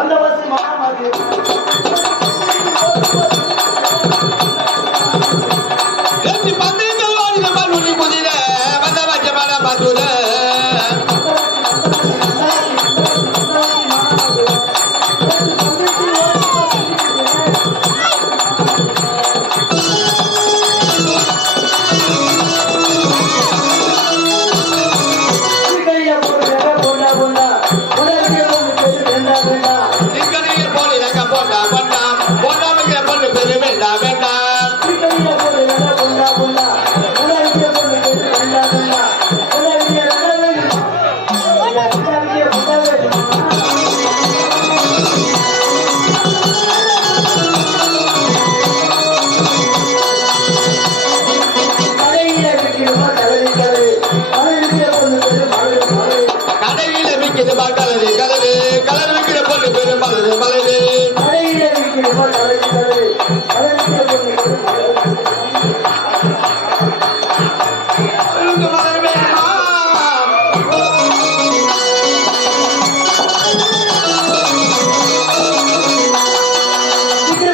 வந்தவசி One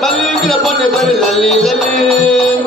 Balil, balil, balil, balil, balil.